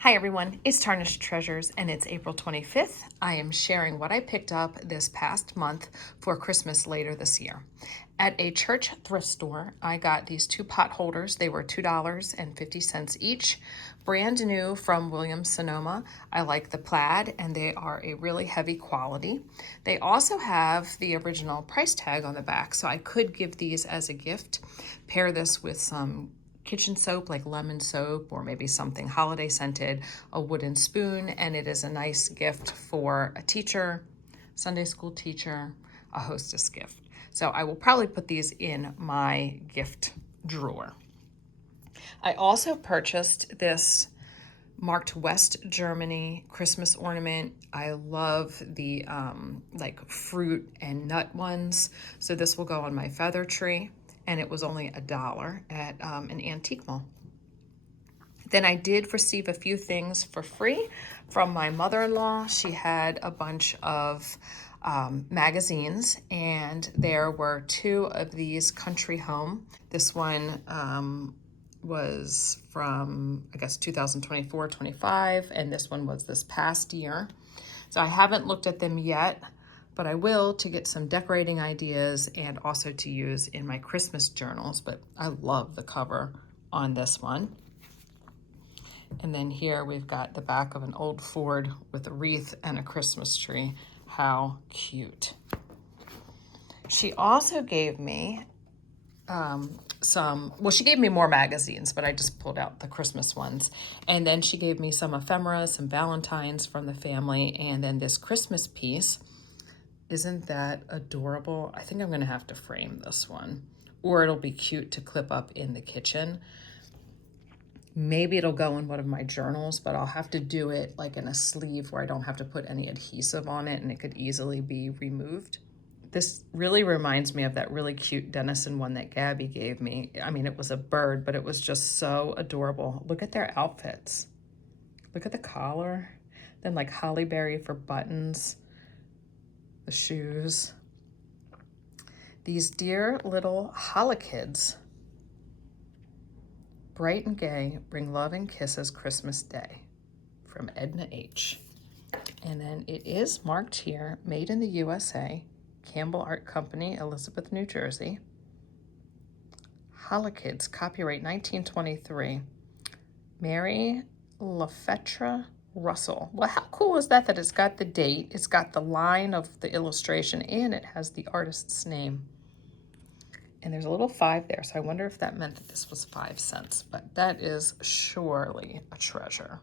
Hi everyone, it's Tarnished Treasures and it's April 25th. I am sharing what I picked up this past month for Christmas later this year. At a church thrift store, I got these two pot holders. They were $2.50 each, brand new from Williams-Sonoma. I like the plaid and they are a really heavy quality. They also have the original price tag on the back, so I could give these as a gift. Pair this with some kitchen soap like lemon soap or maybe something holiday scented, a wooden spoon, and it is a nice gift for a teacher, Sunday school teacher, a hostess gift. So I will probably put these in my gift drawer. I also purchased this marked West Germany Christmas ornament. I love the like fruit and nut ones. So this will go on my feather tree, and it was only $1 at an antique mall. Then I did receive a few things for free from my mother-in-law. She had a bunch of magazines, and there were two of these Country Home. This one was from, I guess, 2024, 25, and this one was this past year. So I haven't looked at them yet, but I will to get some decorating ideas and also to use in my Christmas journals. But I love the cover on this one. And then here we've got the back of an old Ford with a wreath and a Christmas tree. How cute. She also gave me she gave me more magazines, but I just pulled out the Christmas ones. And then she gave me some ephemera, some Valentines from the family, and then this Christmas piece. Isn't that adorable? I think I'm gonna have to frame this one, or it'll be cute to clip up in the kitchen. Maybe it'll go in one of my journals, but I'll have to do it like in a sleeve where I don't have to put any adhesive on it and it could easily be removed. This really reminds me of that really cute Denison one that Gabby gave me. I mean, it was a bird, but it was just so adorable. Look at their outfits. Look at the collar. Then like holly berry for buttons, the shoes. These dear little holokids. Bright and gay, bring love and kisses Christmas Day, from Edna H. And then it is marked here, made in the USA, Campbell Art Company, Elizabeth, New Jersey. Holokids, copyright 1923. Mary LaFetra Russell. Well, how cool is that it's got the date, it's got the line of the illustration, and it has the artist's name. And there's a little 5 there, so I wonder if that meant that this was 5 cents, but that is surely a treasure.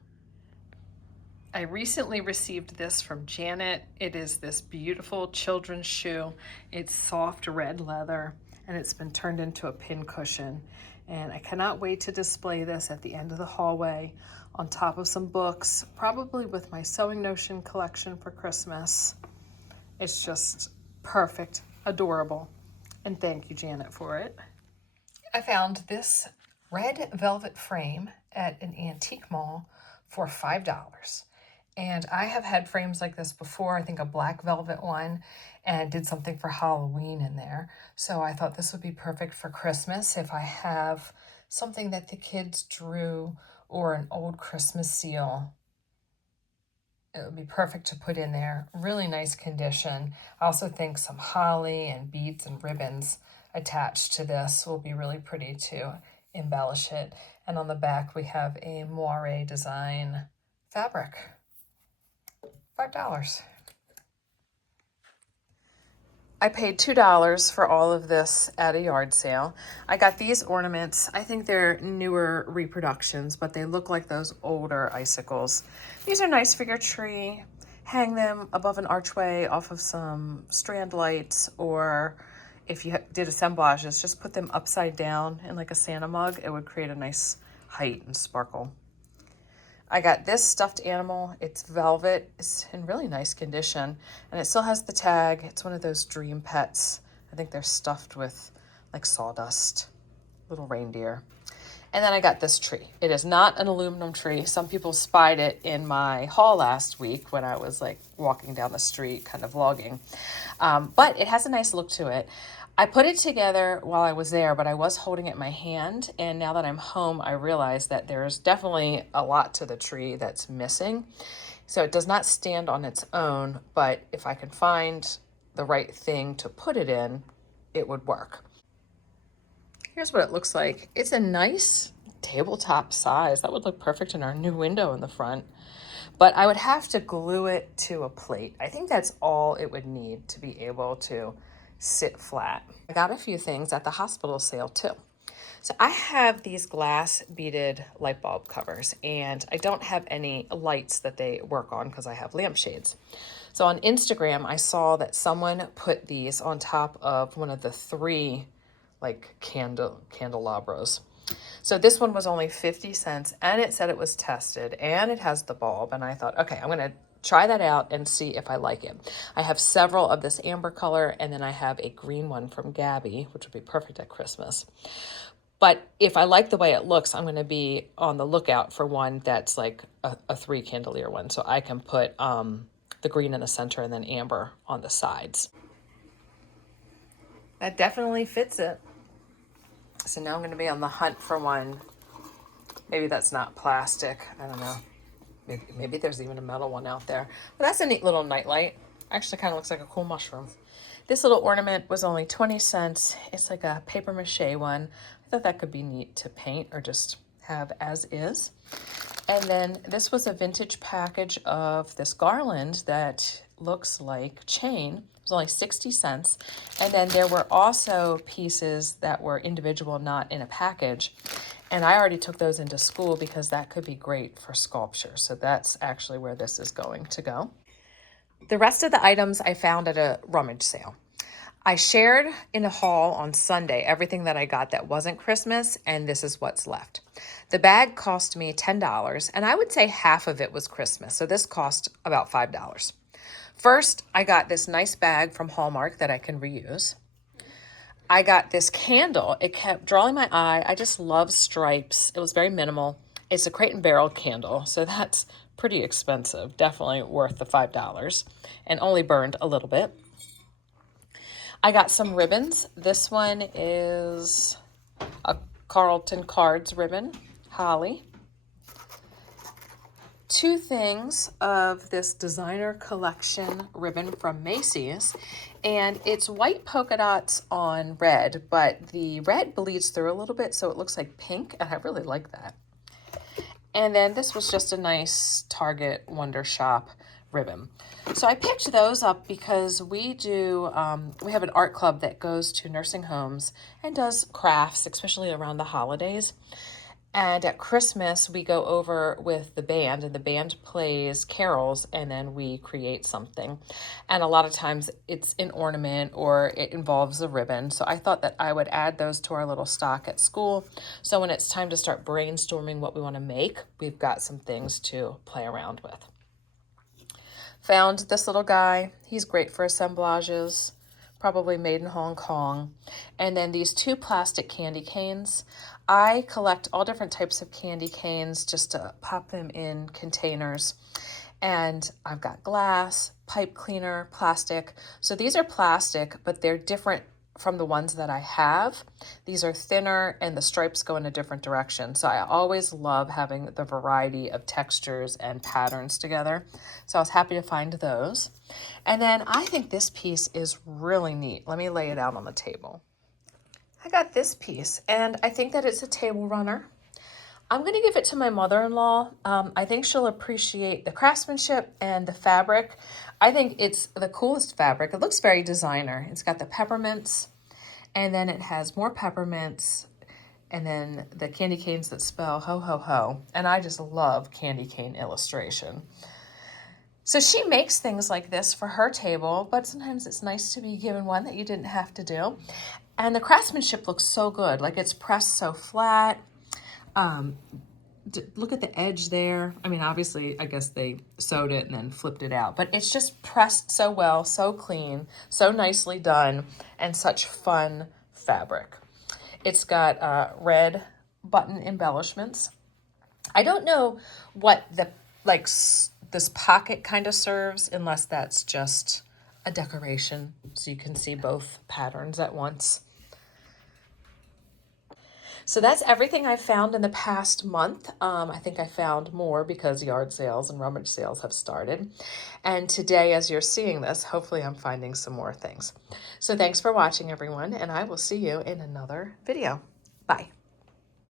I recently received this from Janet. It is this beautiful children's shoe. It's soft red leather, and it's been turned into a pin cushion. And I cannot wait to display this at the end of the hallway on top of some books, probably with my Sewing Notion collection for Christmas. It's just perfect, adorable. And thank you, Janet, for it. I found this red velvet frame at an antique mall for $5. And I have had frames like this before, I think a black velvet one, and did something for Halloween in there. So I thought this would be perfect for Christmas if I have something that the kids drew or an old Christmas seal. It would be perfect to put in there. Really nice condition. I also think some holly and beads and ribbons attached to this will be really pretty to embellish it. And on the back we have a moire design fabric. $5. I paid $2 for all of this at a yard sale. I got these ornaments. I think they're newer reproductions, but they look like those older icicles. These are nice for your tree. Hang them above an archway off of some strand lights, or if you did assemblages, just put them upside down in like a Santa mug. It would create a nice height and sparkle. I got this stuffed animal. It's velvet. It's in really nice condition, and it still has the tag. It's one of those dream pets. I think they're stuffed with like sawdust, little reindeer. And then I got this tree. It is not an aluminum tree. Some people spied it in my haul last week when I was like walking down the street kind of vlogging. But it has a nice look to it. I put it together while I was there, but I was holding it in my hand. And now that I'm home, I realize that there's definitely a lot to the tree that's missing. So it does not stand on its own, but if I can find the right thing to put it in, it would work. Here's what it looks like. It's a nice tabletop size. That would look perfect in our new window in the front. But I would have to glue it to a plate. I think that's all it would need to be able to sit flat. I got a few things at the hospital sale too. So I have these glass beaded light bulb covers, and I don't have any lights that they work on because I have lampshades. So on Instagram, I saw that someone put these on top of one of the three like candelabras. So this one was only 50 cents and it said it was tested and it has the bulb. And I thought, okay, I'm going to try that out and see if I like it. I have several of this amber color, and then I have a green one from Gabby, which would be perfect at Christmas. But if I like the way it looks, I'm going to be on the lookout for one that's like a three candelier one. So I can put the green in the center and then amber on the sides. That definitely fits it. So now I'm going to be on the hunt for one. Maybe that's not plastic. I don't know. Maybe there's even a metal one out there. But that's a neat little nightlight. Actually kind of looks like a cool mushroom. This little ornament was only 20 cents. It's like a paper mache one. I thought that could be neat to paint or just have as is. And then this was a vintage package of this garland that looks like chain. It was only 60 cents. And then there were also pieces that were individual, not in a package. And I already took those into school because that could be great for sculpture. So that's actually where this is going to go. The rest of the items I found at a rummage sale. I shared in a haul on Sunday everything that I got that wasn't Christmas, and this is what's left. The bag cost me $10, and I would say half of it was Christmas, so this cost about $5. First, I got this nice bag from Hallmark that I can reuse. I got this candle. It kept drawing my eye. I just love stripes. It was very minimal. It's a Crate and Barrel candle, so that's pretty expensive. Definitely worth the $5, and only burned a little bit. I got some ribbons. This one is a Carlton Cards ribbon, Holly. Two things of this designer collection ribbon from Macy's, and it's white polka dots on red, but the red bleeds through a little bit, so it looks like pink, and I really like that. And then this was just a nice Target Wonder Shop ribbon. So I picked those up because we have an art club that goes to nursing homes and does crafts, especially around the holidays. And at Christmas, we go over with the band, and the band plays carols, and then we create something. And a lot of times it's an ornament or it involves a ribbon. So I thought that I would add those to our little stock at school. So when it's time to start brainstorming what we want to make, we've got some things to play around with. Found this little guy. He's great for assemblages, probably made in Hong Kong. And then these two plastic candy canes. I collect all different types of candy canes just to pop them in containers. And I've got glass, pipe cleaner, plastic. So these are plastic, but they're different from the ones that I have. These are thinner and the stripes go in a different direction. So I always love having the variety of textures and patterns together. So I was happy to find those. And then I think this piece is really neat. Let me lay it out on the table. I got this piece, and I think that it's a table runner. I'm going to give it to my mother-in-law. I think she'll appreciate the craftsmanship and the fabric. I think it's the coolest fabric. It looks very designer. It's got the peppermints, and then it has more peppermints, and then the candy canes that spell ho, ho, ho. And I just love candy cane illustration. So she makes things like this for her table, but sometimes it's nice to be given one that you didn't have to do. And the craftsmanship looks so good. Like it's pressed so flat. Look at the edge there. I mean, obviously, I guess they sewed it and then flipped it out, but it's just pressed so well, so clean, so nicely done, and such fun fabric. It's got red button embellishments. I don't know what this pocket kind of serves, unless that's just a decoration so you can see both patterns at once. So that's everything I found in the past month. I think I found more because yard sales and rummage sales have started. And today, as you're seeing this, hopefully I'm finding some more things. So thanks for watching, everyone, and I will see you in another video. Bye.